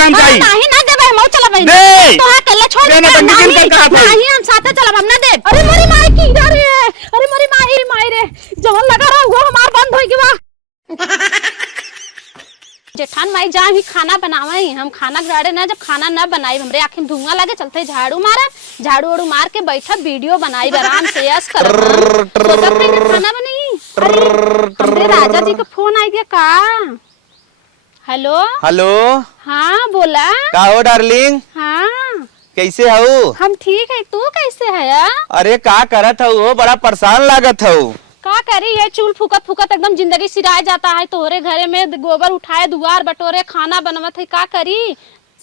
काम चाहिए नहीं ना देबे हम चला बहन दे तो अकेला छोड़ दे ना तंगी दिन का कहा नहीं हम साथे चलब हम ना दे। अरे मोरी माई की इधर रे, अरे मोरी माई रे जवन लगा रहा हुआ हमार बंद होई के बा। जेठान माई जा ही खाना बनावई हम खाना गाड़े ना, जब खाना ना बनाई हमरे आंखें में धुआं लगे चलते झाड़ू वाड़ू मार के बैठा वीडियो बनाई आराम से यस कर खाना बनाई। अरे राजा जी का फोन आ गया का? हेलो हेलो हाँ बोला का हो डार्लिंग, हाँ कैसे हो? हम ठीक है, तू कैसे है? अरे का करत हो, बड़ा परेशान लागत हो। का करी है, चूल फूकत एकदम जिंदगी सिराए जाता है। तोहरे घरे में गोबर उठाए दुआर बटोरे खाना बनवत है, का करी?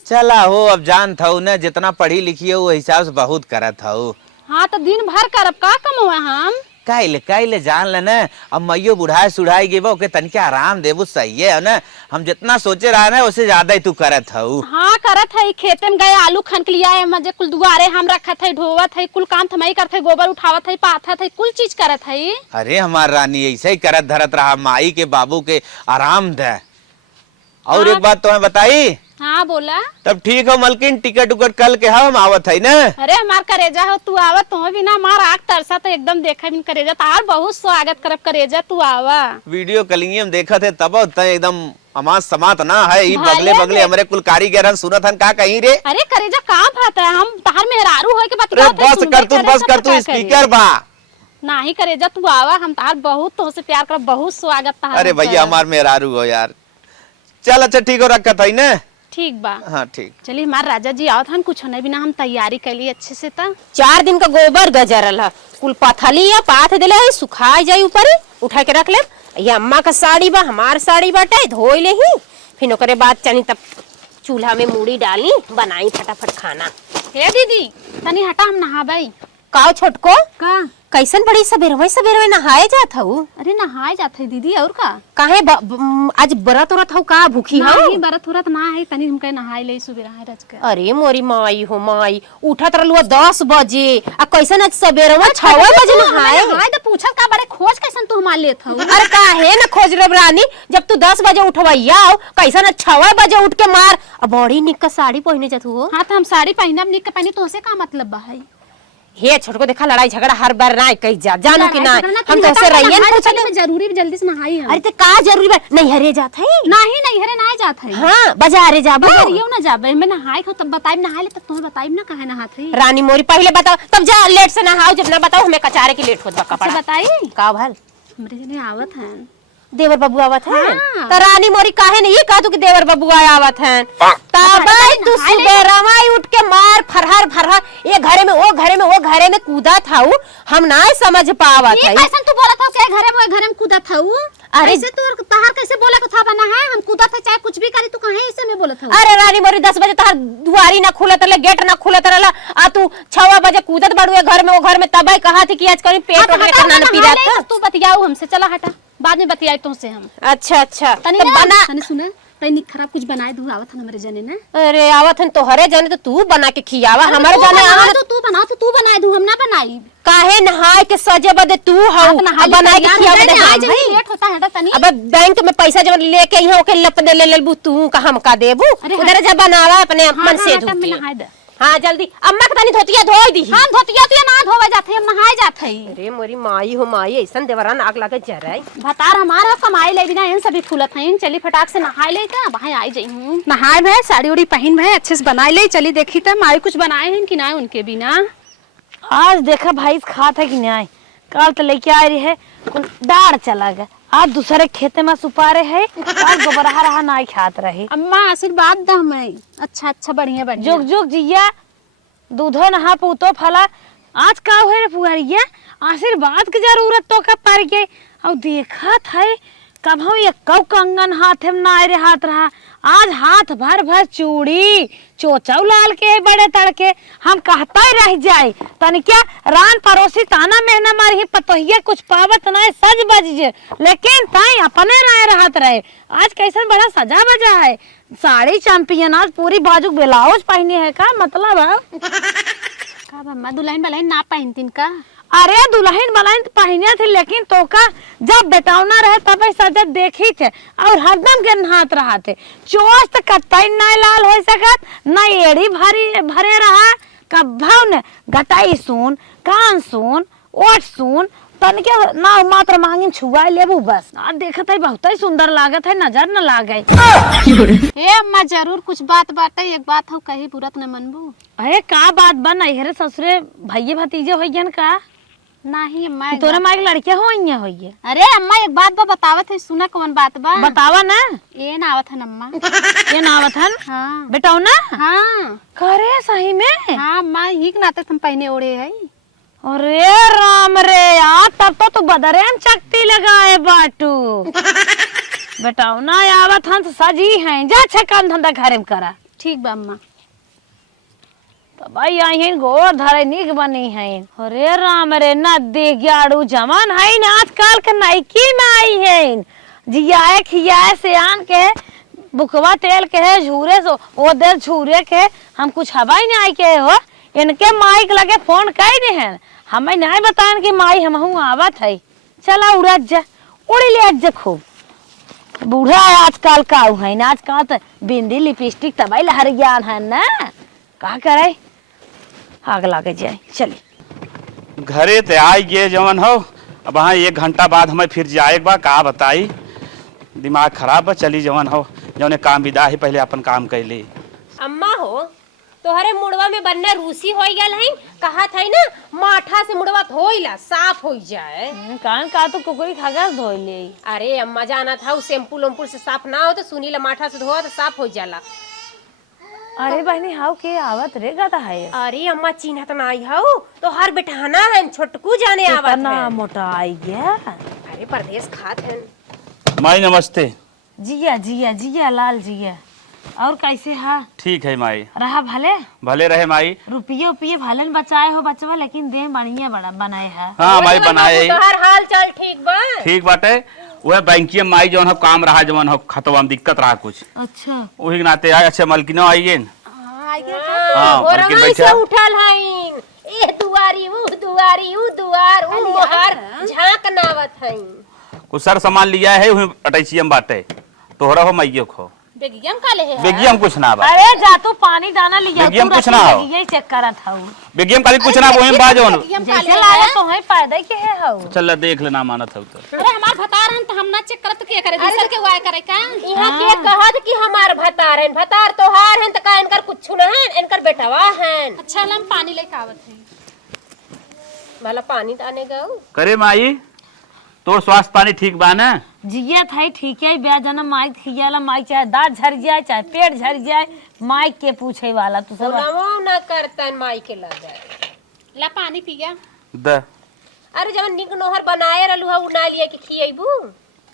चला हो अब जानत हो न, जितना पढ़ी लिखी हो वो हिसाब से बहुत करत हो। हाँ तो दिन भर करब का कमो हम काइले जान ले न, अब मैयो बुढ़ाए सुढ़ाई गेबो के तनिके आराम देबो सही है न। हम जितना सोचे रहा ना उससे ज्यादा ही तू करत हो। हाँ करत है, खेते में गए आलू खन के लिया है, मजे कुल दुआरे हम रखत है, ढोवत है, कुल काम थमई करत है, गोबर उठावत है, पाथत है, कुल चीज करत है। अरे हमार रानी ऐसे ही करत धरत रहा, माई के बाबू के आराम दे। और एक बात तुम्हें बताई? हाँ बोला। तब ठीक हो मलकिन, टिकट उकट कल के हम आवत है न। अरे हमार करेजा हो, तू आवत तो भी ना, हमार आँख तरसा तो एकदम देखा बिन करेजा, तार बहुत स्वागत करब करेजा, तू आवा। वीडियो कॉलिंग में देखा थे तब एकदम अमास समात ना है, बगले भले बगले हमारे कुल कारीगर सुनत हन का कहीं रे। अरे करेजा काम भात है, हम तार मेहरारू होय के अरे बस कर तू स्पीकर बा। नहीं करेजा तू आवा, हम तार बहुत तो से प्यार कर, बहुत स्वागत तार। अरे भैया हमार मेहरारू हो यार। चल अच्छा ठीक हो, रखत है न। ठीक बा। हाँ ठीक। चलिए हमारे राजा जी आवत हन, कुछ नहीं बिना हम तैयारी कैली अच्छे से। ता 4 दिन का गोबर गजरल है, कुल पथली या पाथ देले है, सुखाई जाई ऊपर उठा के रख ले। ये अम्मा का साड़ी बा, हमार साड़ी बाटे, धोई ले ही, फिर ओकरे बाद चनी तब चूल्हा में मूड़ी डाली, बनाई फटाफट खाना। हे दीदी तनी हटा, हम नहाबई। काओ छोटको का कैसन बड़ी सबेरवे नहाए जात हऊ? अरे नहाए जात है दीदी, और का काहे आज बरत उरत हऊ का, भूखी हऊ? नहीं बरत उरत ना है, तनी हम कहे नहाए ले सुबह है रज के। अरे मोरी माई हो माई, उठत रहलुआ 10 बजे आ कैसन आज सबेरवा 6 बजे नहाए? नहाए तो पूछल का बड़े खोज कैसन तू हमार लेत हऊ? अरे काहे न खोज रे रानी, जब तू 10 बजे उठवैया कैसन 6 बजे उठ के मार बड़ी निक का साड़ी पहने जात हो। हाँ तो हम साड़ी पहनब निक के पहनी, तो से का मतलब बा है? हे छोटको देखा लड़ाई झगड़ा हर बार ना कई जा जानू कि ना, हम तो से रहियन पूछले जरूरी जल्दी से नहाई है। अरे ते का जरूरी बा, नहीं हरे जात है? नहीं हरे ना जात है। हां बाजारे जाबो, बाजारियो ना जाबे, मैं नहाए खो तब बताइब, नहाए ले तब तुम्हें बताइब ना कहे नहात है। रानी मोरी पहले बताओ, तब जा लेट से नहाओ, जब ना बताओ हमें कचारे की लेट होत बा कपड़ा। अच्छा बताई का भल हमरे जने आवत है देवर बाबू आवत है। हाँ। तो रानी मोरी काहे नहीं कहा तू कि देवर बाबू आवत है? तबे तू सुबेरवा उठ के मार फरहर ये घरे में वो घरे में कूदा थाऊ, हम ना समझ पावत है। कैसन तू बोलत हो के घरे में कूदा थाऊ? अरे ऐसे तू तहार कैसे बोले को था बना है? हम कूदा था चाहे कुछ भी करी, तू कहे ऐसे में बोलत हो? अरे रानी मोरी 10 बजे तहार दुआरी ना खुलत रहे, गेट ना खुलत रहला, आ तू 6 बजे कूदत बड़ुए घर में, वो घर में तबे कहा थी कि आज करी पेट और लेकर ना पी रहा। तू बतियाऊ हमसे, चला हटा, बाद में बतियाई तुमसे हम। अच्छा तनी तो बना तनी सुने, तनी खराब कुछ बनाए दू आवत हन हमरे जने ना। अरे आवत हन तो हरे जने, तो तू बना के खियावा, हमारे जाने आवा तो तू बनाए दू, हम ना बनाई। काहे नहाए के सजे बदे तू हऊ बना के खियावे दे हम भाई। लेट होता है तनी। अब बैंक में पैसा जब लेके यहाँ ओके लप दे ले लेबू, तू का हम का देबू? उधर जा बनावा अपने मन से धो। हाँ जल्दी, अम्मा के तनी धोतिया धोई दी। हां धोतिया तो ना धोवे जाथे, हम नहाए जाथे। अरे मोरी माई हो माई, ऐसन देवरान आग लागे जराई। भतार हमारा कमाई ले बिना इन सभी फूलत हैं। चली फटाक से नहाए ले का, भाई आई जाई हूं। नहाए भै, साड़ी उड़ी पहन भै, अच्छे से बनाए ले। चली देखी त माई कुछ बनाए हैं कि ना उनके बिना। आज देखा भाई खात है कि नहीं, कल तो लेके आ रही है दाढ़ चला गया, आज दूसरे खेते में सुपारे है, आज गोबरहा रहा नहीं खात रही। अम्मा आशीर्वाद द हमें, अच्छा बढ़िया जुग जुग जिया, दूधो नहा पूतो फला। आज का हुए रे पुआरिया, आशीर्वाद की जरूरत तो कब पड़ गई। और देखा था कब हम ये कौ कंगन हाथ में ना रे हाथ रहा, आज हाथ भर चूड़ी चोचौ लाल के बड़े तड़के, हम कहता ही रह जाए तनी क्या रान पड़ोसी ताना मेहना मारी पतोहिया कुछ पावत ना सज बज जे, लेकिन ताई अपने राय रहत रहे। आज कैसे बड़ा सजा बजा है, साड़ी चैंपियन, आज पूरी बाजू ब्लाउज पहनी है, का मतलब है? का मम्मा दुल्हन बलहन ना पहनतीन का? अरे दुल्हन बलाइन पहने थे, लेकिन तो का जब बेटौना रहे तब सजा देखी थे और हरदम के नहात रहा थे। चोस त कतई ना लाल हो सकत, ना एड़ी भरे रहा, कभौ न गटाई सुन, कान सुन, ओठ सुन, तनिके ना मात्र मांगिन छुआ लेबू बस। आ देखत है बहुत ही सुंदर लागत है, नजर न लागे। हे अम्मा जरूर कुछ बात बाटे, एक बात हो कही बुरा न मनबू। अरे का बात बन अरे ससुरे भैये भतीजे होइयन का? नहीं अम्मा तोरे माई लड़के होइए। अरे अम्मा एक बात बतावत है, सुना कौन बात बा? बतावा ना। ये ना आवत है अम्मा। ये नावत हन? हाँ बेटौना? हाँ करे सही में? हाँ अम्मा ही के नाते तुम पहने ओढ़े है। अरे राम रे यार, तब तो तू बदरे में चकती लगाए बाटू। बेटौना आवत हन सजी हैं, जा छे काम धंधा घरे में करा। ठीक बा अम्मा। तो भाई आई गोर धरे निक बनी है। अरे राम रे न देग्याड़ू जमान है न, आजकल के नाइकी में आई है। जियाए खियाए से आन के बुकवा तेल के है झूरे से ओ दे झूरे के हम कुछ हवाई नहीं आई के हो। इनके माइक लगे फोन कर दे हैं, हमें नहीं बताएं कि माई हमहू आवत है। चला उड़त जा, उड़ी ले जा खूब। बूढ़ा आजकल का है ना, आजकल तो बिंदी लिपस्टिक तबाई लहर ज्ञान है ना, का करे आग लागे जाए। चलिए घरे ते आई गे जवन हो, अब वहाँ 1 घंटा बाद हमें फिर जाए बा, का बताई दिमाग खराब बा। चली जवन हो जौने काम विदा ही पहले अपन काम कैली। अम्मा हो तोहरे मुड़वा में बनने रूसी हो गल है, कहा था ना माठा से मुड़वा धोइला साफ हो जाए। कान का तो कुकरी खागा धो ले। अरे अम्मा जाना था उस शैम्पू लम्पू से साफ ना हो तो सुनीला माठा से धोआ तो साफ हो जाला। अरे बहनी हाउ के आवत रे गाता है। अरे अम्मा चिन्हत ना आई हो तो हर बेटाना है, छोटकू जाने आवत ना है। मोटा आई गया। अरे परदेश खात है। माई नमस्ते। जिया जिया जिया लाल जिया, और कैसे है? ठीक है माई। रहा भले भले रहे माई। रुपये उपये भलन बचाए हो बचवा, लेकिन दे बढ़िया बड़ा बनाए है। हाँ माई बनाए। तो हर हाल चाल ठीक बा? ठीक बाटे। वह बैंकिया माई जवन हो काम रहा, जवन हो खतवा में दिक्कत रहा कुछ, अच्छा वही के नाते आए। अच्छा मलकिनो आइए। हाँ और मलकिन हमारी से बैठा। उठल हईन, ए दुआरी उ दुआर उ मोहर झांक नावत हईन। कुछ सर सामान लिया है वही अटैचिया में बाटे, तोहरा हो मैयो खो। बेगियम का ले है? बेगियम कुछ ना बा। अरे जा तू पानी दाना लिया, बेगियम कुछ ना हो। यही चेक करा था। बेगियम काली कुछ ना वही बा जवन। जैसे लाया तो है फायदा के है हो। चल देख लेना मानत हो तो। अरे हमार भतार हम तो हम ना चेक करत के करे, दूसर के वाय करे का? यहाँ के कहत कि हमार भतार हैं, भतार तोहार हैं त का इनकर कुछ ना है, इनकर बेटवा हैं। अच्छा हम पानी लेके आवत है। भला पानी डाने गऊ। करे माई तो स्वास्थ्य पानी ठीक बा ना? जिया था ठीक है, ब्याह जना माइक खियाला, माइक चाहे दांत झड़ जाए चाहे पेट झड़ जाए, माइक के पूछे वाला तू सब। नमो ना करतन माई के लगे। ला पानी पी गया। द अरे जब निक नोहर बनाए रहलू है उ ना लिए कि खियबू।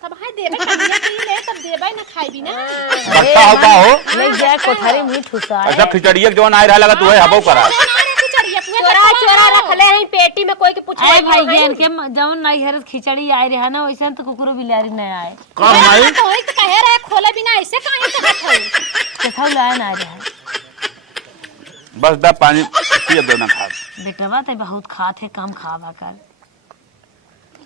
तब हाय देबे कनिया पी ले, तब देबे ना खाइबी ना। बट्टा हो का हो। ले जाए कोठारी में ठुसा। अच्छा खिचड़िया के जवन आए रहा लगा तू है हबो करा। चोरा चोरा रखले हैं पेटी में, कोई के पूछवा अरे भाई इनके जवन नहीं हरत खिचड़ी आए रहा ना, वैसे तो कुकुरो बिलारी नहीं आए। का माई तो होई तो कहे रहे खोले बिना ऐसे काहे कहत है? केथा लाए ना रहा। बस दा पानी पिए देना खा। बेटवा ते बहुत खात है, कम खावा कर।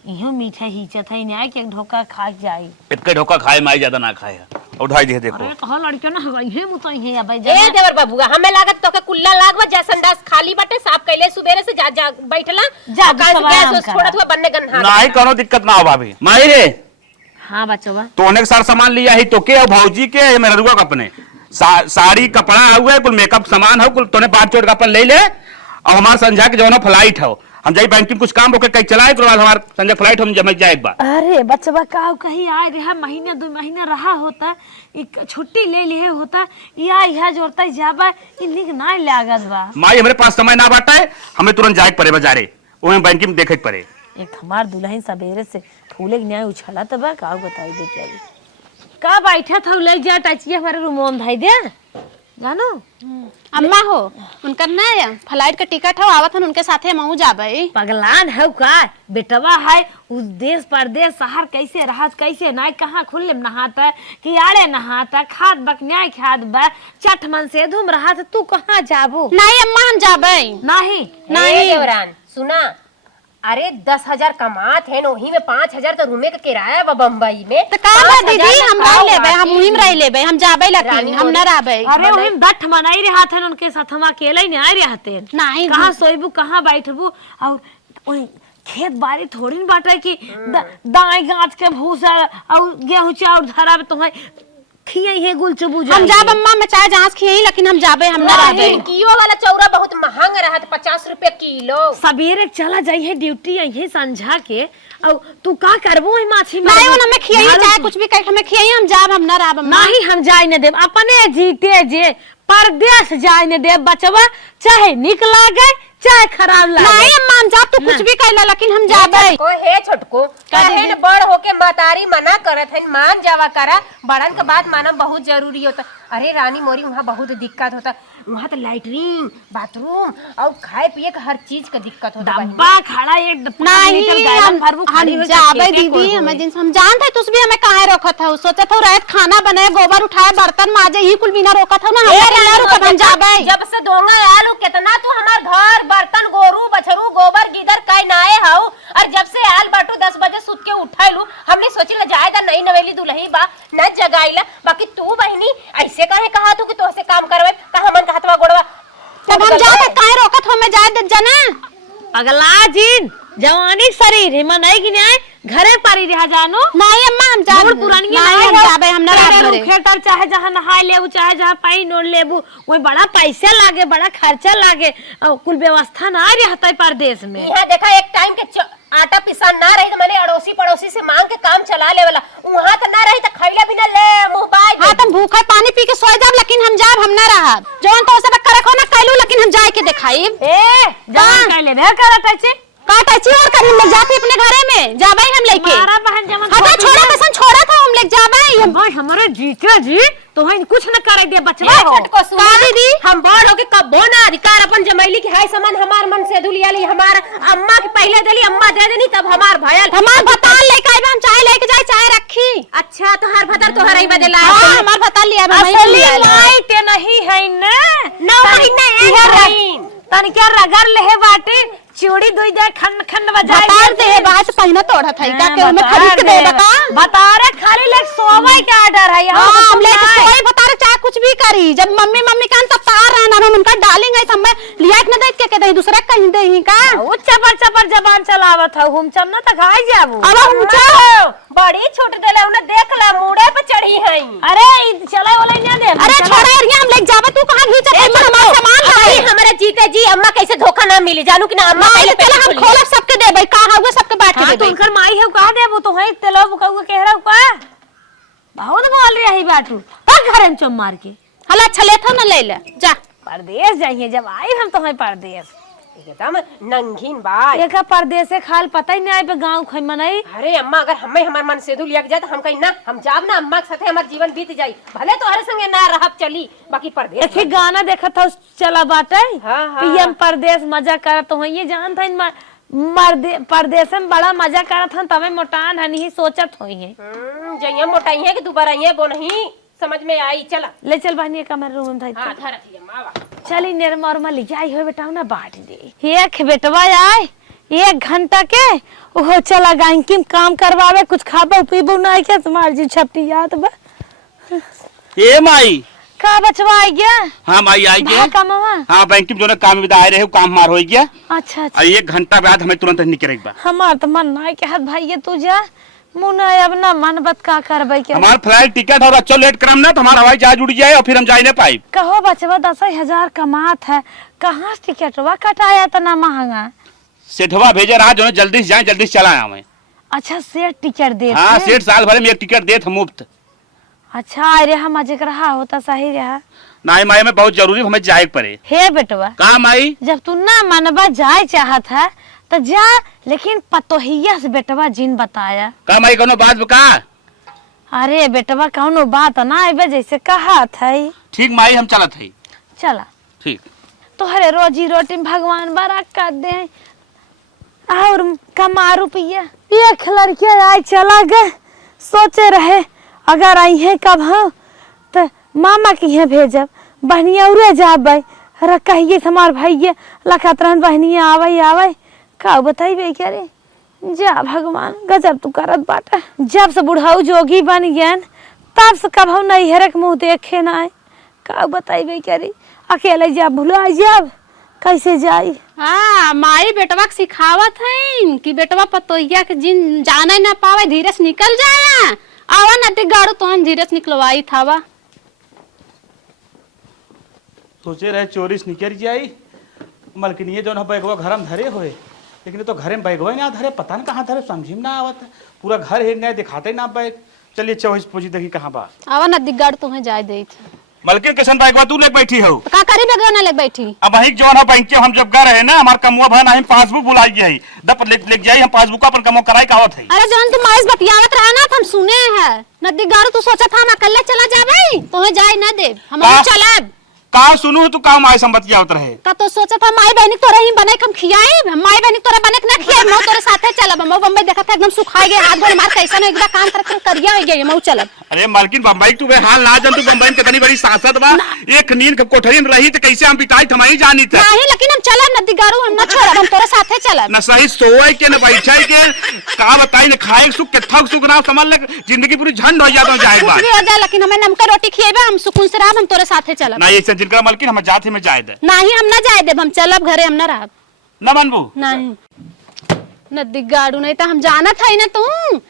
इहो मीठा हिचत है, न्याय के ढोका खा जाई। इतके ढोका खाए माई ज्यादा ना खाए। उठाई दे देखो। अरे कहा लड़के ना हवा ये मुतो ही अब ए देवर बाबूआ हमें लागत तो के कुल्ला लागवा, जा संडास खाली बाटे साफ कैले सुबेरे से जा जा बैठला जा गैस छोड़त हुआ बनने गन्हा। नहीं कोनो दिक्कत ना हो भाभी। माई रे हाँ बचवा तोने के सारा सामान लिया है तो के और भौजी के मेरे रुआ अपने साड़ी कपड़ा हुआ कुल मेकअप सामान हो कुल तोने बात चोट का अपन ले ले। और हमारे संध्या के जो फ्लाइट हो, हम जाई बैंकिंग कुछ काम होके कहीं चलाए तो हमारे संजय फ्लाइट हम जम जाए एक बार। अरे बचवा का कहीं आए रहा महीना 2 महीना रहा होता, एक छुट्टी ले लिए होता, या यह जोड़ता जाबा इनिक ना लागत बा। माई हमारे पास समय ना बाटा है, हमें तुरंत जाए पड़े बाजारे, वही बैंकिंग देखे पड़े। एक हमार दुल्हन सवेरे से फूले के न्याय उछला तब का बताई दे क्या का बैठा था ले जा टचिए हमारे रूम में भाई दे जानो। अम्मा हो उनकर ना फ्लाइट का टिकट हो, आवत हन उनके साथे मऊ जाबे। पगलान है का बेटवा है उस देश परदेश शहर कैसे रहा कैसे ना कहाँ खुले नहाता कि आड़े नहाता खाद बक न्याय खाद बा चट मन से धूम रहा था, तू कहाँ जाबू? नहीं अम्मा हम जाबे। नहीं नहीं देवरान सुना अरे 10,000 कमात है वही में 5,000 तो रूमे का किराया बा बम्बई में। तो का बा दीदी हम रह लेबे, हम उहिम रह लेबे, हम जाबे लकिन हम न रहबे। अरे वही दठ मनाई रहत है उनके साथ, हम अकेले ही नहीं रहते। नहीं कहाँ सोइबू कहाँ बैठबू, और ओए खेत बाड़ी थोड़ी न बाटे कि दाई गाछ के भूसा और गेहूं चाउर धरा तुम्हें खियाई है गुल चबू। हम जाब अम्मा में चाहे जहां खियाई, लेकिन हम जाबे, हम न रहबे। किलो वाला चौरा बहुत महंग रहत 50 रुपए किलो। सवेरे चला जाइए ड्यूटी आई संझा के, और तू का करबो माछी नहीं उन हमें खियाई चाहे कुछ भी कह हमें खियाई, हम जाब, हम न रहब। नहीं हम जाए न देब, अपने जीते जे परदेश जाए न देब बचवा, चाहे निक लागे चाहे खराब लागे। नहीं अम्मा हम जाब, तू कुछ भी कहला लेकिन हम जाबे। को हे छोटको काहे न बड़ होके मतारी मना करत है, मान जावा करा, बड़न के बात मानना बहुत जरूरी होता। अरे रानी मोरी वहाँ बहुत दिक्कत होता, वहाँ तो लैट्रिन बाथरूम और खाए पिए का हर चीज का दिक्कत होता। डब्बा खड़ा एक नहीं हम जाबे दीदी, हमें जिन हम जानत है, तुस भी हमें काहे रोकत है, सोचत हो रात खाना बनाए, गोबर उठाए, बर्तन माजे, ही कुल बिना रोकत हो ना, हम ना रोकत, हम जाबे। जब से दोंगा आलू कितना तू हमार घर बर्तन गोरू बछरू गोबर गिदर काई नाए हाउ, और जब से आल बाटू 10 बजे सुत के उठाइलू, हमने सोचिला जायदा नई नवेली दुल्ही बा न जगाइला। बाकी तू बहनी ऐसे काहे कहा तू कि तोहसे काम करवे, कहा मन कहतवा गोड़वा। तब हम जाते काहे रोकत हो, मैं जाए दे जना। अगला जिन जवानी शरीर हिम्मत नहीं कि नहीं घरे पारी रहा जानो। नहीं अम्मा हम जाबे, पुरानी नहीं हम जाबे, हम न रहबे। खेतर चाहे जहाँ नहाए लेबू चाहे जहाँ पाई नोड़ लेबू, वही बड़ा पैसा लागे, बड़ा खर्चा लागे, और कुल व्यवस्था ना रहता है परदेश में। यहाँ देखा एक टाइम के आटा पिसान ना रही तो मैंने अड़ोसी पड़ोसी से मांग के काम चला ले वाला, वहाँ तो ना रही तो खैला बिना ले मुंह बाय। हाँ तुम भूखा पानी पी के सोए जाब, लेकिन हम जाब, हम न रहब। जौन तो से कर रखो ना कैलू, लेकिन हम जाए के दिखाई। ए जान कहले दे करत है काटाची और करी ले जाते अपने घरे में, जाबे हम लेके। मारा बहन जमन हटा छोड़ा पसंद छोड़ा था, हम ले जाबे। भाई हमारे जीते जी तो हम कुछ न करे दे बचवा हो। छटको सुना का दीदी? हम बड़ होके कबो ना अधिकार अपन जमैली की हाय समान हमार मन से दुलिया ली, हमार अम्मा की पहले देली, अम्मा दे देनी तब हमार भयल। हमार भताल लेके आइबे, हम चाहे लेके जाए चाहे रखी। अच्छा तो हर भतर तो हर ही बदला। हां हमार भताल लिया बे, असली माई ते नहीं है न 9 महीना है तन क्या रगड़ ले बाटे, चूड़ी दुई दे खंड खंड बजाई भताल दे बात पहिना तोड़ा था का के में खरीद के दे बता। बता रे खाली ले सोवे के ऑर्डर है हां हम लेके सोए बता रे, चाहे कुछ भी करी। जब मम्मी मम्मी कान तब तार रहना हम उनका डालेंगे, हम लिया के न देख के दे दूसरा कहीं दे ही का। वो चपर चपर जबान चलावत है, हम चम न त खाई जाबू। अब हम चल बड़ी छूट देले उन्हें देख ला मुड़े पे चढ़ी है। अरे चले वाला ना दे। अरे छोड़ा यार, हम लेके जाबे, तू कहां घीचा हमारा सामान है। हमारे जीते जी अम्मा कैसे धोखा ना मिली, जानू कि ना अम्मा पहले चला हम खोला सबके देबे, कहां हुए सबके बांट के हां देबे। तुमकर माई है का देबू तो है तेलो बुकाऊ कह रहा का बहुत बोल रही बाटू पर घरे में चम मार के। हला छले था न ले ले जा। परदेश जाइए जब आई हम तो है परदेश एकदम नंगीन बाय। एक परदेश से खाल पता ही नहीं आए पे गांव खैमा नहीं। अरे अम्मा अगर हमें हमार मन से लिया जाए तो हम कहीं ना हम जाब ना अम्मा के साथे हमार जीवन बीत जाई, भले तो हर संगे ना रहब चली, बाकी परदेश एक ही गाना देखा था चला बाटे हाँ, हाँ। पीएम परदेश मजा करत हो, ये जान था परदेश में बड़ा मजा करत हन, तबे मोटान हन ही सोचत होई है। जइया मोटाई है कि दोबारा ये वो नहीं समझ में आई। चला ले चल बहनी कमर रूम में हां धर दिया मावा। चली निर्मरमा ले जाई हो बेटा ना बांट दे। एक बेटवा आए 1 घंटा के ओहो चला गाय की काम करवावे, कुछ खाबो पीबो नहीं के तुम्हार जी छपटी याद बा। ए माई का बचवा आई गया। हाँ माई आई गया। कमावा हाँ बैंक में जो काम विदा आए रहे काम मार हो गया। अच्छा अच्छा। और 1 घंटा बाद हमें तुरंत निकल बा। हमार तो मन नहीं के हाथ भाई तू जा मुना अब ना मन बत का करबै के। हमार फ्लाइट टिकट और अच्छा लेट करम ना तो हमारा हवाई जहाज उड़ जाए और फिर हम जा नहीं पाए। कहो बचवा 10,000 कमात है, कहाँ से टिकटवा कटाया इतना महंगा। सेठवा भेजे रहा जो जल्दी से जाए जल्दी से चला हमें। अच्छा सेठ टिकट दे। हाँ सेठ साल भर में 1 टिकट दे मुफ्त। अच्छा अरे हम मजे रहा होता सही रहा। नहीं माई में बहुत जरूरी हमें जाए पड़े। हे बेटवा कहा माई जब तू ना मनबा जाए चाहत है तो जा, लेकिन पतोहिया से बेटवा जिन बताया। कहा माई कोनो बात बका। अरे बेटवा कौनो बात ना आइबे जैसे कहा था। ठीक माई हम चलत है। चला ठीक तोहरे रोजी रोटी में भगवान बड़ा कर दे और कमा रुपया। एक लड़के आए चला गए, सोचे रहे अगर आई है कब हम तो मामा की है भेजब, बहनिया उड़े जाबे, कहिए हमार भाई लखत रहन बहनिया आवे आवे का बताइबे क्या रे। जा भगवान गजब तू करत बाटा। जब से बुढ़ाऊ जोगी बन गयन तब से कभू नैहर के मुँह देखे ना आए। का बताइबे क्या रे, अकेले जा भुला जब कैसे जाई। हाँ माई बेटवा के सिखावत है कि बेटवा पतोहिया के जिन जाने ना पावे धीरे से निकल जाया। आवा नदी गाड़ू तो हम धीरे से निकलवाई थावा। सोचे रहे चोरी से निकल जाई, मलकिनिए जो बैगवा घर में धरे हुए, लेकिन तो घरे में बैगवा ना धरे, पता नहीं कहाँ धरे, समझी में ना आवत। पूरा घर हिर गए, दिखाते ना बैग। चलिए चौबीस पूछी देखी कहाँ बा। आवा नदी गाड़ू तुम्हें जाए दे। मलकिन कैसन बैगवा तू ले बैठी हो? का करी बेगवा ना ले बैठी। अब वही जो है बैंक के हम जब गए रहे ना, हमार कमुआ भन हम पासबुक बुलाई गई, दप ले जाई हम पासबुक अपन कमो कराई कहत है। अरे जौन तुम माइस बतियावत रहा ना हम सुने हैं। नदी गाड़ू तू सोचा था हम अकेले चला जाबे, तुम्हें जाए ना दे, हम चलब। का सुनू तू का माई संपत्ति आवत रहे का तो सोचा था माई बहनी तोरे ही बने कम खियाए, माई बहनी तोरे बने के ना खियाए। मैं तोरे साथे चलब। मैं बम्बई देखा था एकदम सुखाई गए, हाथ गोड़ मार कैसा ना एकदम काम करके करिया हो गई। मैं चलब। अरे मालकिन बम्बई तू हाल ना जन, तू बम्बई में कितनी बड़ी सांसद बा, एक नींद कोठरी में रही तो कैसे हम बिताई हमारी जानी थे। नहीं लेकिन हम चलब नदी गाड़ू, हम ना छोड़ब, हम तोरे साथे चलब। न सही सोए के न बैठे के, का बताई न खाए सुख के थक सुख ना समझ ले, जिंदगी पूरी झंड हो जाता जाए कुछ भी हो जाए लेकिन हमें नमक रोटी खिएबे, हम सुकून से रहब, हम तोरे साथे चलब। ना ऐसे जिनका मलकिन हम जाते में जाए दे। नहीं हम ना जाए देब, हम चलब घरे, हम ना रहब। न मनबू नहीं नदी गाड़ू नहीं तो हम जानत है ना। तू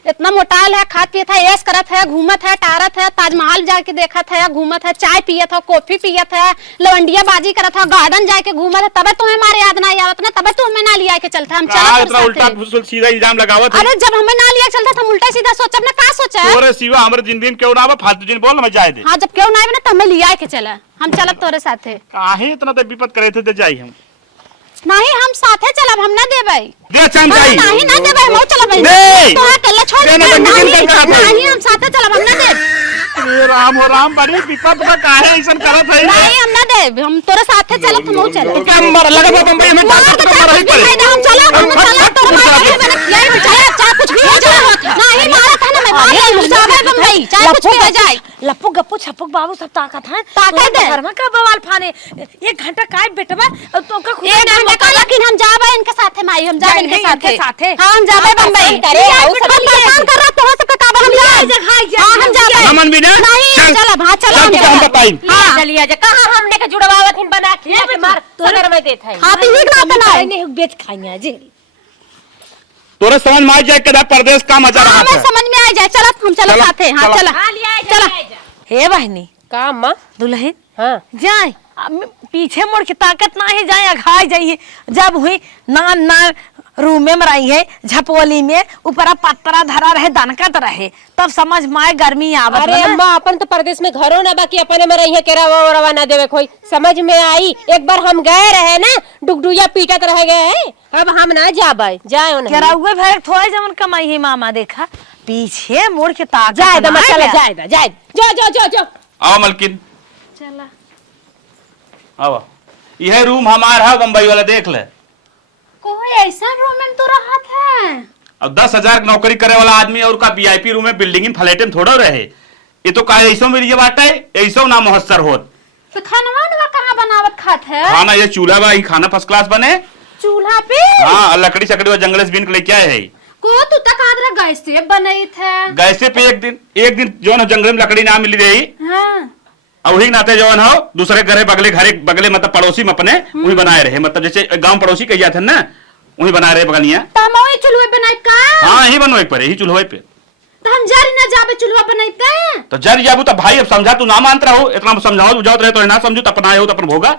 इतना मोटाल है, खात पियत है, ऐश करत है, घूमत है, टारत है, ताजमहल जाके देखत है, घूमत है, चाय पियत है, कॉफी पियत है, लवंडिया बाजी करत है, गार्डन जाके घूमत है, तबे तुम्हें हमारे याद ना आवत ना, तबे तू हमें ना लिया के चलता। हम चलत इतना उल्टा सीधा इल्जाम लगावत है। अरे जब हमें ना लिया चलता हम उल्टा सीधा सोचब ना। का सोचा है तोरे सिवा हमरे जिंदगी में क्यों ना आवे, फालतू जिन बोल मैं जाए दे। हाँ जब क्यों ना आवे ना तो हमें लिया के चला, हम चलब तोरे साथे। काहे इतना तो विपत करे थे जाई हम। नहीं हम साथे चलब, हम ना देबै। दे चम जाई। नहीं ना देबै, मो चलब। नहीं तो अकेला छोड़ दे। नहीं हम साथे चलब, हम ना देब। अरे राम हो राम, बड़ी विपत में काहे ऐसन करत है। नहीं हम ना देब, हम तोरे साथे चलब, तो मो चलब। तो क्या मर लगा बम्बई में हम चलब, हम चलब तोरे मारे बने यही बिचारा चाहे कुछ भी हो जाए। नहीं मारत है ना, मैं मार ले जावे बम्बई, चाहे कुछ भी हो जाए। लप्पू गप्पू छप्पू बाबू सब ताकत है। ताकत दे घर में का बवाल फाने 1 घंटा काय बेटवा तो का खुद लेकिन हम जावे इनके साथे माई, हम जावे इनके साथे। हां हम जावे बम्बई। करे परेशान कर रहा तो सब का हम जाए। हां हम जावे। नमन भी ना नहीं चल हां चल हम बताई। हां चलिए जा कहां हमने के जुड़वावत हिन बना के मार तोरे में देत है। हां तो ही ना बनाए नहीं बेच खाएंगे जी। तोरे समझ में आ जाए कदा परदेश का मजा रहा हमें समझ में आ जाए। चल हम चल साथे। हां चल चल। हे बहनी का अम्मा दुल्हन हां जाए पीछे मुड़ के ताकत ना है, जाए अघाई जाइए। जब हुई ना रूम में मराई है झपवली में ऊपर पत्रा धरा रहे दनकत रहे, तब समझ माए गर्मी आवत। अरे अम्मा अपन तो परदेश में घरों ना बाकी अपने में रही है केरा रवा ना देवे कोई समझ में आई। एक बार हम गए रहे ना डुगडुया पीटत रह गए हैं, अब हम ना जाबे जाए उन्हें केरा हुए भर थोड़ा जमन कमाई है। मामा देखा पीछे मुड़ के ताकत जाए दम चला जाए जाए जो आओ मलकिन चला। आओ, यह रूम हमारा है बम्बई वाला, देख ले। कोई ऐसा रूम में तो रहा था। अब 10,000 नौकरी करे वाला आदमी और का वीआईपी रूम में बिल्डिंग फ्लैट में थोड़ा रहे। ये तो का ऐसो में ये बात है, ऐसो ना मुहस्सर होत। तो खाना कहाँ बनावत खात है? खाना ये चूल्हा बा, खाना फर्स्ट क्लास बने चूल्हा पे। हाँ लकड़ी सकड़ी और जंगल से बीन के लेके आए है। को तू तक आदरा गैस से बनाई थे। गैसे पे एक दिन जो है जंगल में लकड़ी ना मिली रही। हाँ। और वही नाते जवन हो दूसरे घरे बगले मतलब पड़ोसी में अपने वही बनाए रहे, मतलब जैसे गांव पड़ोसी कही जाते ना वही बनाए रहे बगलिया। तमोई चूल्हे बनाई का? हाँ यही बनवाई पर यही चूल्हे पे। तो हम जरी ना जाबे चूल्हा बनाई का? तो जरी जाबू तो भाई अब समझा तू ना मानता रहो, इतना समझाओ बुझाओ रहे तो ना समझू तो अपना हो तो अपन भोगा।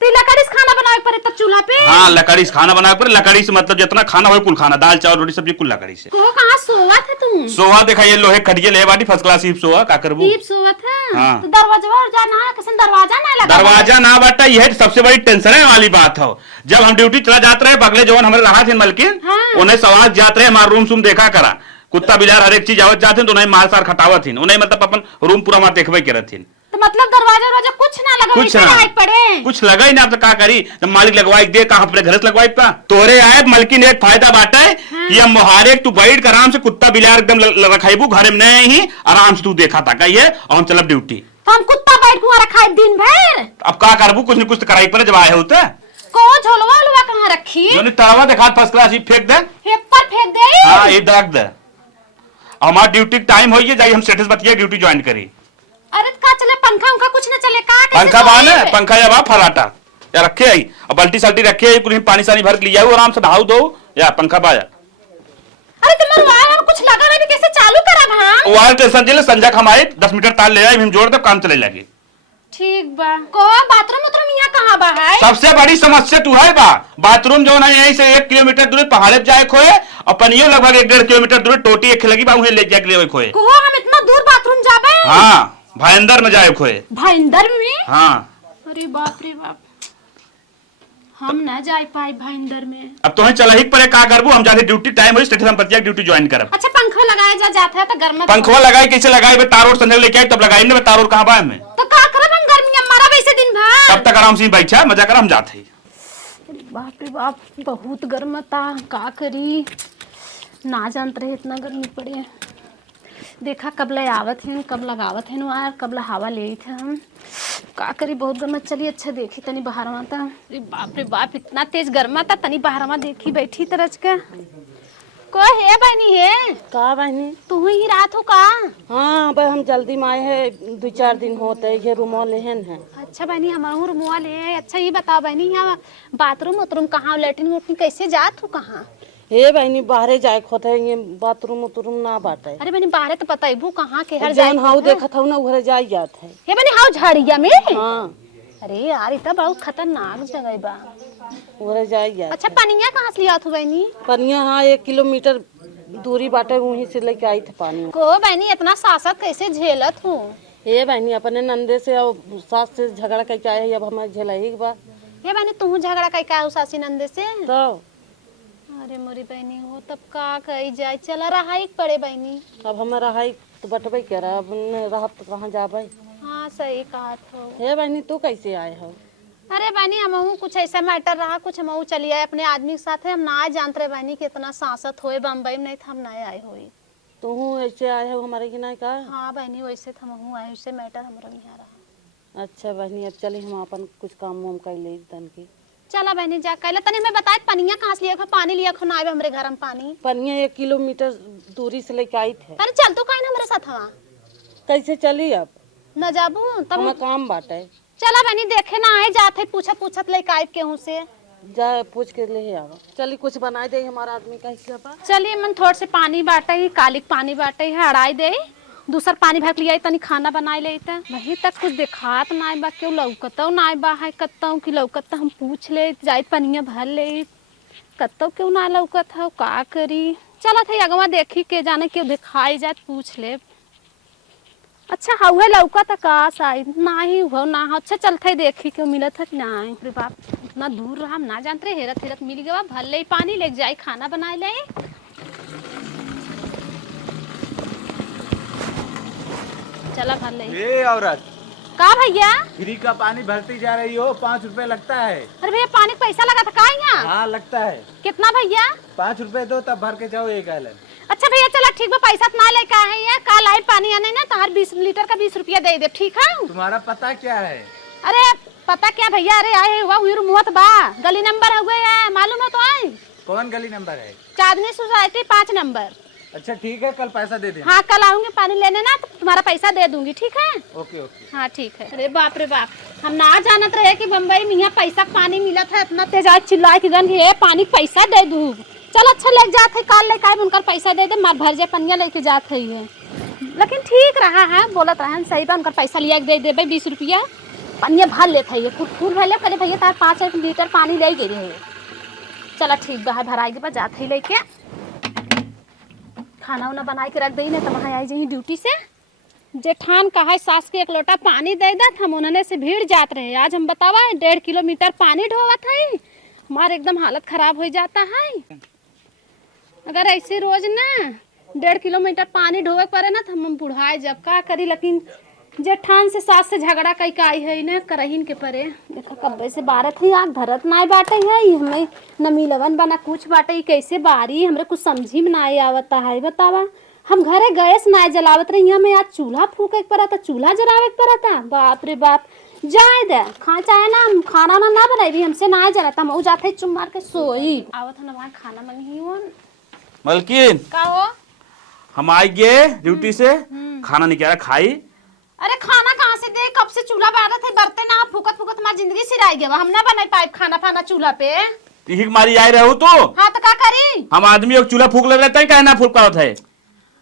तो लकड़ी से खाना बनावे पड़े तो चूल्हा पे? हाँ लकड़ी से खाना बनावे पड़े, लकड़ी से मतलब जितना खाना हो कुल खाना, दाल चावल रोटी सब्जी कुल लकड़ी से। को कहां सोवा थे तुम? सोवा देखा ये लोहे खड़िए ले बाटी फर्स्ट क्लास सीप सोवा का करबू। सीप सोवा था। हाँ। तो दरवाजा और जाना है, किसन दरवाजा ना लगा। दरवाजा ना बाटा, यह सबसे बड़ी टेंशन है वाली बात हो। जब हम ड्यूटी चला जाते रहे बगले जवन हमारे रहा थे मलकिन, उन्हें सवाल जाते रहे हमारा रूम देखा करा, कुत्ता बिलार हर एक चीज आवत जाते तो उन्हें मार सार खटावत थी, उन्हें मतलब अपन रूम पूरा मार देखबे के रहथिन। तो मतलब दरवाजा कुछ ना लगा, कुछ ना पड़े कुछ लगा ही ना, तो क्या करी जब मालिक लगवाई दे कहां अपने घर से लगवाई पा तोरे आए मलकिन एक फायदा बाटा है कि हम मुहारे तू बैठ कर आराम से कुत्ता बिलार एकदम रखाइबू घर में नहीं आराम से तू देखा था कही है और हम चलब ड्यूटी। तो हम कुत्ता बैठ को रखा दिन भर। अब क्या करबू कुछ न कुछ तो कराई पर जब आए होता को झोलवा उलवा कहाँ रखी? जोनी तड़वा देखा फर्स्ट क्लास ही फेंक दे। हे पर फेंक दे। हाँ ये रख दे। हमारा ड्यूटी टाइम हो जाइए हम स्टेटस बतिया ड्यूटी ज्वाइन करी। अरे का चले पंखा उनका कुछ न चले का? पंखा बाने पंखा या बा फराटा या रखे आई अब बाल्टी साल्टी रखे आई कुछ पानी सानी भर के लिया आराम से नहाऊ दो या पंखा बाया। अरे तुम वायर कुछ लगा नहीं कैसे चालू करा भाई? वायर टेंशन जिले संजय हमारे 10 मीटर तार ले आए हम जोड़ दे काम चले लगे। ठीक बा। को बाथरूम उतरूम यहाँ कहाँ बा है? सबसे बड़ी समस्या तू है बा बाथरूम जो है यहीं से 1 किलोमीटर दूर पहाड़े जाए खोए और पनियो लगभग 1.5 किलोमीटर दूर टोटी एक लगी बा उन्हें ले जाके ले खोए। को हम इतना दूर बाथरूम जाबे? हाँ भाईंदर में जाए खोए। भाईंदर में? हाँ। अरे बाप रे बाप हम ना जा पाए भाईंदर में। अब तो चला ही पड़े का करबू हम जाते ड्यूटी टाइम हो स्टेशन पर ड्यूटी ज्वाइन करब। अच्छा पंखा लगाया जाता है तो गर्म पंखवा लगाई कैसे लगाई तार और संजय लेके आई तब लगाई ना तार और कहां बा में तो का करब हम गर्मी हमारा वैसे दिन भर तब तक आराम से बैठा मजा कर हम जाते। बाप रे बाप बहुत गर्म था का करी ना जानते रहे इतना गर्मी पड़े। देखा कब ले आवत हैं कब लगावत हैं यार कब ला हवा ले थे हम का करी बहुत गर्म। चलिए अच्छा देखी तनी बाहर था। अरे बाप रे बाप इतना तेज गर्मा था तनी बाहर देखी बैठी तरज के को है बहनी है का बहनी तू ही रात हो का? हाँ भाई हम जल्दी में आए हैं 2-4 दिन होते ये रूम लेहन है। अच्छा बहनी हमारा रूम ले है। अच्छा ये बताओ बहनी यहाँ बाथरूम उतरूम कहाँ लेटरिन वोटरिन कैसे जात हो कहाँ? हे बहनी बाहरे जाए होते है ये बाथरूम उतरूम ना बाटे। अरे बहनी बाहर तो पता ही कहाँ के हर जौन हाउ देखा था ना उधर जाई जात है। हे बहनी हाउ झाड़िया में? हाँ अरे यार इतना बहुत खतरनाक जगह बा। उधर जाई जात। अच्छा पनिया कहाँ से लिया तू बहनी? पनिया हाँ 1 किलोमीटर दूरी बाटे वहीं से लेके आई थे पानी को बहनी इतना सासत कैसे झेलत हूँ? हे बहनी अपने नंदे से और सास से झगड़ा करके आए अब हमारे झेलाई के बाद। हे बहनी तू झगड़ा कई का सासी नंदे से? तो अरे मोरी बहनी हो तब का कही जाए चला रहा ही पड़े बहनी। अब हमारा हाई तो बटबे क्या रहा अब रहा तो कहाँ जाबे। हाँ सही कहा था। हे बहनी तू कैसे आए हो? अरे बहनी हम कुछ ऐसा मैटर रहा कुछ हम चली आए अपने आदमी के साथ है हम ना जानते रहे बहनी कितना सांसत होए बम्बई में नहीं था हम ना आए हुई। तू ऐसे आए हो हमारे की ना का? हाँ बहनी वैसे तो हम आए वैसे मैटर हमारा यहाँ रहा। अच्छा बहनी अब चली हम अपन कुछ काम वाम कर ले तन की। चला बहनी जा कहला तनी मैं बताए पनिया कहाँ से लिया खा पानी लिया खो ना हमरे घर में पानी पनिया 1 किलोमीटर दूरी से लेके आई थे। अरे चल तू कहीं हमारे साथ वहाँ कैसे चली अब न जाबू तब हमें काम बाटे। चला बहनी देखे ना आए जाते पूछत पूछत लेके आए केहू से जा पूछ के ले आवा। चली कुछ बनाए दे हमारा आदमी कैसे बा। चलिए मन थोड़ से पानी बाटे ही कालिक पानी बाटे है अड़ाई दे दूसर पानी भर लिया तनी खाना बनाए लेते वही तक कुछ दिखात ना बा क्यों लौकतो ना बा है कत्तो की लौकत हम पूछ ले जाए पनिया भर ले कत्तो क्यों ना लौकत है का करी। चला था अगवा देखी के जाने क्यों दिखाई जाए पूछ ले। अच्छा हुए लौकत का शायद ना ही हो ना हो। अच्छा चलते देखी क्यों मिलत है ना अरे बाप इतना दूर रहा हम ना जानते हेरत हेरत मिल गया भर ले पानी ले जाए खाना बनाए ले। चला भर ले। ये औरत का भैया फ्री का पानी भरती जा रही हो 5 रुपए लगता है। अरे भैया पानी का पैसा लगा था का यहाँ? हाँ लगता है। कितना भैया? 5 रुपए दो तब भर के जाओ 1 गैलन। अच्छा भैया चला ठीक बा पैसा ना लेके आए हैं कल आए पानी आने ना तो हर 20 लीटर का 20 रुपया दे दे ठीक है। तुम्हारा पता क्या है? अरे पता क्या भैया अरे आए हुआ मुहत बा गली नंबर हुए है मालूम है तो आए। कौन गली नंबर है? चांदनी सोसाइटी 5 नंबर। अच्छा ठीक है कल पैसा दे देना। हाँ कल आऊंगी पानी लेने ना तो तुम्हारा पैसा दे दूंगी ठीक है। ओके ओके हाँ ठीक है। अरे बाप रे बाप हम ना जानत रहे कि बम्बई में यहाँ पैसा पानी मिला था इतना तेज आज चिल्लाए कि गन ये पानी पैसा दे दूँ। चल अच्छा लेके जाते काल लेके आए उनका पैसा दे दे मार भर जाए पनिया लेके जाते ही है लेकिन ठीक रहा है बोलत रहे सही बा उनका पैसा लिया के दे दे 20 रुपया पनिया भर लेता है फूल भर ले करे भैया तार 5 लीटर पानी ले गई रहे। चला ठीक बा भराई के पास जाते ही लेके खाना उना बना के रख दी ना तो वहाँ आई जाइए ड्यूटी से जेठान का है सास के 1 लोटा पानी दे दत हम उन्होंने से भीड़ जात रहे आज हम बतावा 1.5 किलोमीटर पानी ढोवत है हमारे एकदम हालत खराब हो जाता है। अगर ऐसे रोज ना 1.5 किलोमीटर पानी ढोवे पड़े ना तो हम बुढ़ाए जब का करी लेकिन जेठान से सास से झगड़ा कई का आई है ना करहीन के परे देखा कब्बे से बारत ही आग धरत ना बाटे है हमें न मिलवन बना कुछ बाटे कैसे बारी हमरे कुछ समझी में ना आवता है बतावा हम घरे गैस ना जलावत रही हमें आज चूल्हा फूके पड़ा था चूल्हा जलावे पड़ा था बाप रे बाप जाए दे खा चाहे ना हम खाना ना बनाई हमसे ना जरा हम उ जाते चुम मार के सोई आवत है ना खाना मंगी हो मलकिन का हो। हम आई गए ड्यूटी से, खाना नहीं कह रहा खाई। अरे खाना कहाँ से दे, कब से चूल्हा बारा थे बर्तन ना फूकत फूकत हमारी जिंदगी सिराई गया हम ना बनाई पाइप खाना फाना चूल्हा पे। तीही मारी आई रहो तो हाँ तो का करी हम आदमी एक चूल्हा फूक ले रहते हैं, कहे ना फूक पावत है।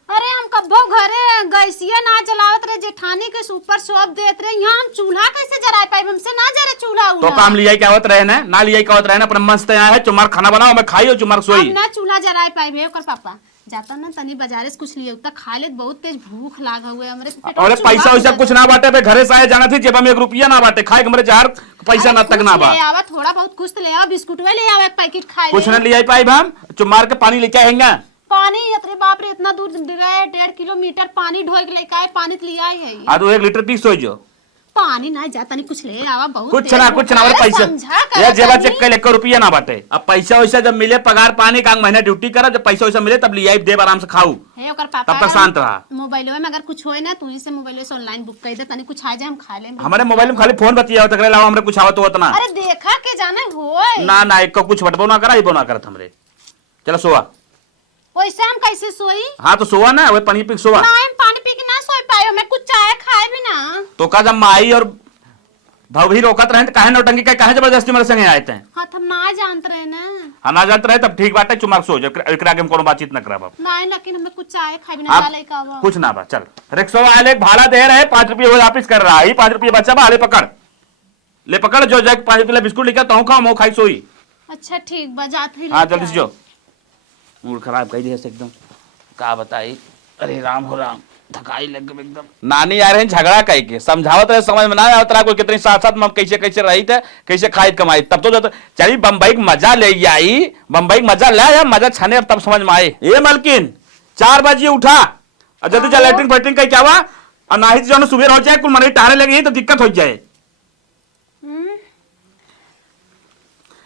अरे हम कब्बो घरे गैसिया ना जलावत रहे जेठानी के ऊपर सौंप देत रहे, यहाँ हम चूल्हा कैसे जराए पाइब हमसे ना जरे चूल्हा तो काम लिया क्या होत रहे ना लिया क्या होत रहे ना, अपना मस्त यहाँ है चुमार खाना बनाओ मैं खाई और चुमार सोई। ना चूल्हा जराए पाइब है ओकर पापा जाता ना तनी बाजारे से कुछ लिए उतना खा ले, बहुत तेज भूख लागा हुआ है हमरे पेट में और पैसा वैसा कुछ ना बांटे पे घरे से आए जाना थी जेब में 1 रुपया ना बांटे खाए हमरे जार पैसा ना तक ना बा। ले आवा थोड़ा बहुत कुछ तो ले आवा, बिस्कुट वे ले आवा एक पैकेट खाए कुछ ना लिया पाई हम चुमार के पानी लेके आएंगे। पानी अरे बाप रे इतना दूर गए 1.5 किलोमीटर पानी ढोल के लेके आए, पानी तो लिया है आ तो 1 लीटर पीस हो जो पानी ना जाता नहीं कुछ ले आवा बहुत कुछ ना और पैसा या जेबा चेक कर 1 रुपया ना बांटे। अब पैसा वैसा जब मिले पगार पानी का महीना ड्यूटी करा, जब पैसा वैसा मिले तब लिया देव आराम से खाऊ है ओकर पापा तब तक शांत रहा। मोबाइल में अगर कुछ होए ना तू ही से मोबाइल से ऑनलाइन बुक कर दे तनी कुछ आ जाए हम खा लेंगे। हमारे मोबाइल में खाली फोन बतिया तक लाओ हमरे कुछ आवत होत ना। अरे देखा के जाने होए ना एक को कुछ बटबो ना करा, इबो ना करत हमरे। चलो सोवा वैसे हम कैसे सोई। हाँ तो सोवा ना, वो पानी पी सोवा ना हम पानी पी के ना सोई पाए, मैं कुछ चाय खाए भी ना। तो का जब माई और भाभी रोकत रहे तो काहे नौटंकी के काहे जबरदस्ती मेरे संगे आए थे। हाँ हम ना जानते रहे ना। हाँ ना जानते रहे तब ठीक बात है, चुमार सो एकरा के हम कोनो बातचीत न करब। ना लेकिन हमें कुछ चाय खाए भी ना डाले का वो कुछ ना बा चल रिक्शा वाले भाड़ा दे रहे 5 रुपये वो वापिस कर रहा है, 5 रुपये बचा बा, ले पकड़ जो जाके 5 रुपये बिस्कुट लेकर तो खाओ मो खाई सोई। अच्छा ठीक बजात ही। हाँ जल्दी से जो मूड खराब कर दिया एकदम का बताई। अरे राम हो राम थकाई लग गई एकदम। नानी आ रहे हैं झगड़ा कह के समझावत रहे, समझ में ना आवत रहा कोई कितनी साथ साथ में कैसे कैसे रही थे कैसे खाई कमाई। तब तो चलिए बम्बई का मजा ले आई, बम्बई का मजा ले आया, मजा छने तब समझ में आए। ये मलकिन 4 बजे उठा और जल्दी चल लैट्रिन फैट्रिन कहीं क्या हुआ और ना ही जो सुबह हो जाए कुल मरे टहरे लगे तो दिक्कत हो जाए।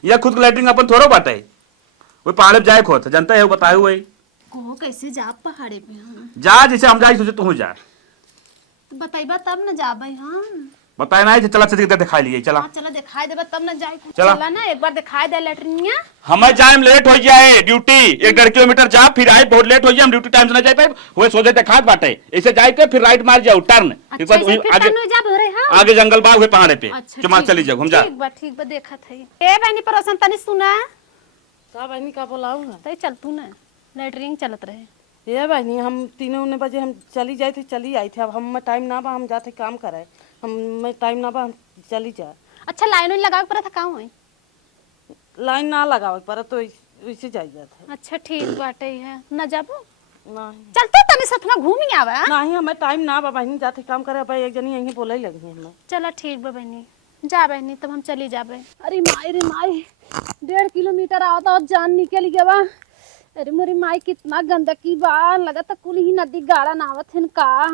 या खुद को लैट्रिन अपन थोड़ा बात है वो पहाड़े जाए खोत जनता है वो बताए हुए को कैसे जा पहाड़े पे हम जा जैसे हम जाए सोचे तू जा बताइबा तब न जाबे हम बताए ना चला से दिखा लिए चला। हाँ चला दिखाई देबा तब न जाए चला। चला ना एक बार दिखाई दे लैट्रिनिया। हमें जाए लेट हो जाए ड्यूटी 1.5 किलोमीटर जा फिर आए बहुत लेट हो जाए हम ड्यूटी टाइम से ना जाए पाए वो सोचे थे खाद बाटे ऐसे जाए के फिर राइट मार जाओ टर्न आगे जंगल बाग हुए पहाड़े पे चुमार चली जाओ हम जा। ठीक बा देखा थे ए बहनी परोसन तनी सुना का बहनी का बोलाऊ ना तई चल तू ना लैट्रिन चलत रहे। ये बहनी हम 3 बजे हम चली जाए थे चली आई थे, अब हम टाइम ना बा हम जाते काम करे हम टाइम ना बा हम चली जा। अच्छा लाइन लगा के पड़ा था कहाँ हुई लाइन ना लगावे पर तो वैसे जाई जाते। अच्छा ठीक बाटे है न जाबो नहीं चलते तनी साथ में घूम ही आवा। नहीं हमें टाइम ना बा बहनी जाते काम करे भाई एक जनी यहीं बोले लगी हमें। चला ठीक बा बहनी जा बहनी तब हम चली जाबे। अरे माई रे माई 1.5 किलोमीटर आवता और जान निकल गया बा। अरे मोरी माई कितना गंदगी बा लगता कुल ही नदी गाड़ा नावत है का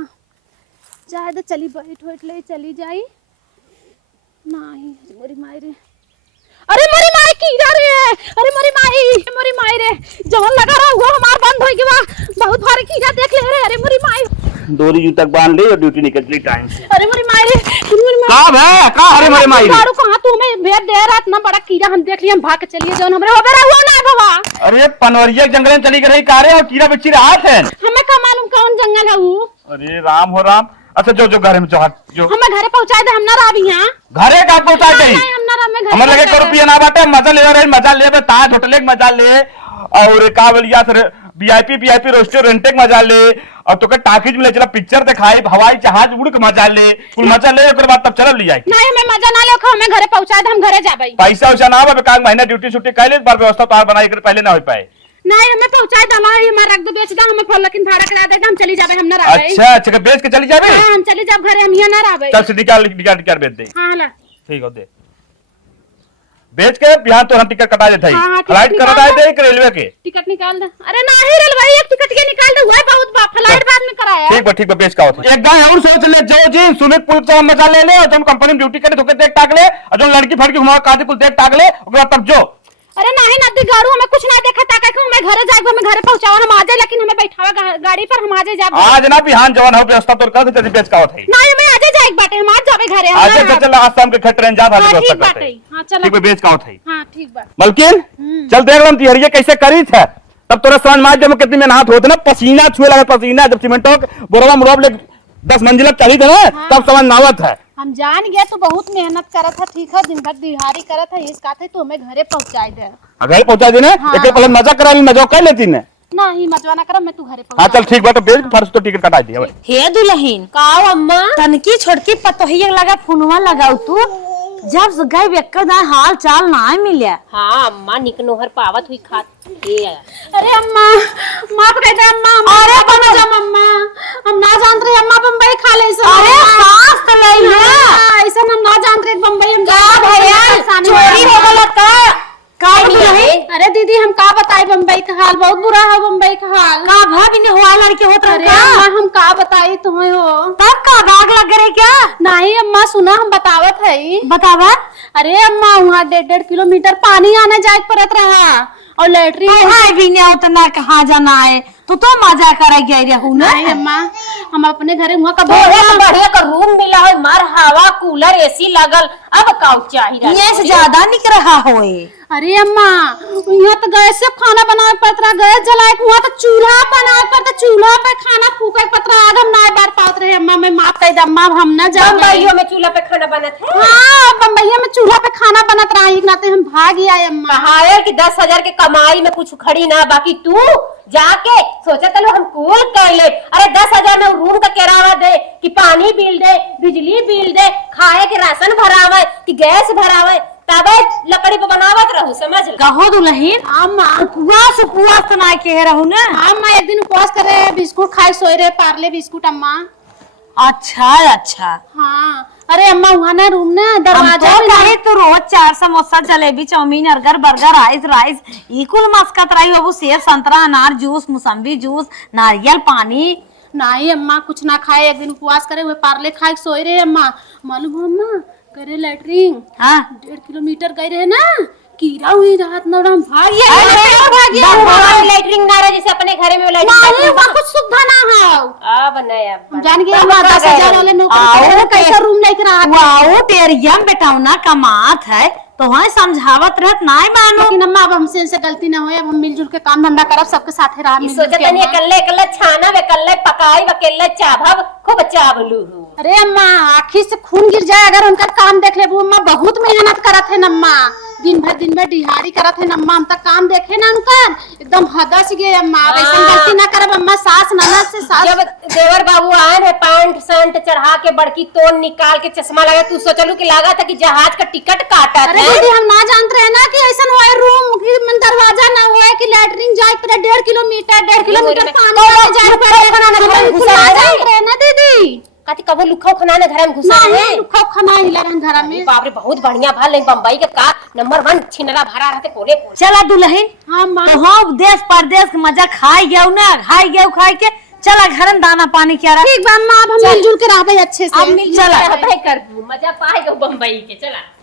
जाए तो चली बैठ बैठ ले चली जाई नहीं। अरे मोरी माई रे अरे मोरी माई की जा रही है। अरे मोरी माई रे जवन लगा रहा हुआ हमार बंद हो गया बहुत भारी की जा देख ले रे। अरे मोरी माई डोरी जू तक बांध ले और ड्यूटी निकल टाइम से। अरे मोरी माई रे का अरे मोरे माई दारू कहां तू हमें भेद दे रहा इतना बड़ा कीड़ा हम देख लिए हम भाग के चलिए जवन हमरे होबे रहा हुआ ना बाबा। अरे पनवरिया जंगल में चली गई कारे और कीड़ा बच्ची रहा थे हमें का मालूम कौन जंगल है वो। अरे राम हो राम। अच्छा जो घर में जो हमें घरे पहुंचा दे हम ना रहा अभी यहाँ घरे का पहुंचा दे हम ना रहा मैं हमें लगे 1 रुपया ना बाटे मजा ले रहे मजा ले ताज होटल के मजा ले और का बोलिया सर वीआईपी रेस्टोरेंट के मजा ले और तो टाकीज में ले चला पिक्चर दिखाई हवाई जहाज उड़ के मजा ले कुल मजा ले ओकर बाद तब चल लिया नहीं हमें मजा ना ले हमें घरे पहुंचा दे हम घरे जाबे। पैसा वैसा ना बा का महीना ड्यूटी छुट्टी कैले बार व्यवस्था तार बनाई कर पहले ना हो पाए। नहीं हमें पहुंचा दे हमारा रख दो बेच दो हमें फोन लेकिन भाड़ा करा दे हम चली जाबे हम ना रहा। अच्छा बेच के चली जाबे। हां हम चली जाब घरे हम यहां ना रहबे। चल से निकाल बेच दे। हां ला ठीक हो दे बेच के बिहान तो हम टिकट कटा देते हाँ, फ्लाइट टिकट कटा निकाल दे कि रेलवे के टिकट निकाल दे। अरे नहीं रेलवे एक टिकट के निकाल दे हुआ बहुत फ्लाइट बाद में कराया। ठीक बा बेच का होता एक गाय और सोच ले जो जी स्विमिंग पूल से मजा ले ले और तुम कंपनी में ड्यूटी करे तो देख टाक ले और जो लड़की फड़की घुमा काजी कुल देख टाक ले ओकरा तब जो अरे नहीं नदी गाड़ू हमें कुछ ना देखा ताका कि हमें घरे जाए हमें घरे पहुंचाओ हम आ जाए लेकिन हमें बैठावा गाड़ी पर हम आ जाए आज ना बिहान जवान हो व्यवस्था तो कर जल्दी बेच का होत है नहीं मैं आ जाए बाटे हम आज जावे घरे आज चल चल आज शाम के ट्रेन जा भाली हां व्यवस्था ठीक बाटे करते हां चलो ठीक है बेच का होत है हां ठीक बा मलकिन चल देख लम तिहरिया कैसे करी थे तब तोरा समझ में आ जब कितनी मेहनत होत ना पसीना छुए लगे पसीना जब सीमेंटो बोरवा मुरवा ले 10 मंजिला चढ़ी थे ना तब समझ ना आवत है हम जान गए तो बहुत मेहनत करत है ठीक है दिन भर दिहाड़ी करत है इस काथे तो हमें घरे पहुंचाई दे अगर पहुंचा देने एक पहले मजा करा ली मजा कर लेती ने नहीं मजवा ना कर मैं तू घरे हाँ पहुंचा चल ठीक बात बेच फर्श तो टिकट कटा दिया हे दुल्हन काओ अम्मा तनकी छोटकी पतोहिया लगा फोनवा लगाऊ तू जब गए बेकर ना हाल चाल ना मिलिया हाँ अम्मा निकनोहर पावत हुई खात ये अरे अम्मा माफ कर दे अम्मा अरे बना जा अम्मा हम ना जान रहे अम्मा बम्बई खा ले ऐसा अरे सांस तो ले ऐसा हम ना जान रहे बम्बई हम का भैया चोरी हो गल का नहीं अरे दीदी हम का बताई बम्बई का हाल बहुत बुरा है बम्बई का हाल का भाभी ने हुआ लड़के होत अरे रहा अम्मा हम का बताई तुम्हें हो तब का दाग लग रहे क्या नहीं अम्मा सुना हम बतावत है बतावा अरे अम्मा वहाँ 1.5 किलोमीटर पानी आने जाए पड़त रहा और लेटरिन हाय भी नहीं उतना कहाँ जाना है तो मजा करे गई रहू ना नहीं अम्मा हम अपने घरे वहाँ का बहुत बढ़िया का रूम मिला है मार हवा कूलर एसी लगल अब काउ चाहिए ये से ज्यादा निक रहा होए अरे अम्मा यहाँ तो गैस से खाना बनाए पड़त रहा गैस जलाए वहाँ तो चूल्हा बनाए पड़ता चूल्हा पे खाना फूके पड़त रहा आज हम ना बार पात रहे अम्मा मैं माफ कर दे अम्मा हम ना जा बम्बईयों में चूल्हा पे खाना बनत है हाँ बम्बईया में चूल्हा पे खाना बनत रहा एक नाते हम भाग ही आए अम्मा कहा है कि 10,000 के कमाई में कुछ खड़ी ना बाकी तू जाके सोचा चलो हम कूल कर ले अरे 10,000 में रूम का किराया दे कि पानी बिल दे बिजली बिल दे खाए के राशन भरावे कि गैस भरावे तबे लकड़ी पे बनावत रहू समझ ल कहो दुल्हन अम्मा उपवास तो ना के रहू ना अम्मा एक दिन उपवास करे बिस्कुट खाए सोए रहे पार्ले बिस्कुट अम्मा अच्छा अच्छा हाँ अरे अम्मा वहाँ ना रूम ना हम दरवाजा तो पे ना- कहे तो रोज 4 समोसा जलेबी चाउमीन अर्गर बर्गर राइस ई कुल मस्कत रही हो सेब संतरा अनार जूस मौसम्बी जूस नारियल पानी नहीं अम्मा कुछ ना खाए एक दिन उपवास करे हुए पार्ले खाए सोए रहे अम्मा मालूम हो अम्मा करे लैटरिन हाँ 1.5 किलोमीटर गए रहे ना कीड़ा हुई रात ना हम भागिए लेटरिंग ना रहे जैसे अपने घर में नहीं लेटरिंग वहाँ कुछ सुविधा ना है अब नया हम जान गए अम्मा 10,000 वाले नौकरी कैसा रूम लेके रहा वाओ तेरियम बेटाउना कमात है तो वहाँ समझावत रहत नाई मानो लेकिन अम्मा अब हमसे इनसे गलती ना होए अब हम मिलजुल के काम धंधा करब सबके साथे रह ई सोचत नहीं अकेले अकेले छाना अकेले पकाई अकेले चाभब खूब चावलू हूँ अरे अम्मा आखी से खून गिर जाए अगर उनका काम देख ले अम्मा बहुत मेहनत करत है नम्मा दिन भर दिहाड़ी करत है नम्मा हम तक काम देखे ना उनकर एकदम हदस गए अम्मा अब ऐसा गलती ना करब अम्मा सास ननद से सास जब देवर बाबू आए है पैंट शर्ट चढ़ा के बड़की तोन निकाल के चश्मा लगा तू सोचलू कि लगा था कि जहाज का टिकट काटा अरे दीदी हम ना जानते रहे ना कि ऐसा हुआ रूम की दरवाजा ना हुआ कि लैटरिन जाए पर 1.5 किलोमीटर पानी आने जाए पर हम ना जानते रहे ना दीदी कति कबो लुखाओ खाना ने घर में घुसा नहीं है लुकाओ खाना ही लगन घर में बाप रे बहुत बढ़िया भाल नहीं बम्बई के का नंबर 1 छिनरा भरा रहते कोने कोने चला दुल्हन हाँ माँ तो हाँ देश परदेश के मजा खाई गया ना खाई के चला घर दाना पानी क्या रहा ठीक बा अम्मा अब हम मिलजुल के रहबे अच्छे से अब मिल चला। कर मजा पाएगा बम्बई के चला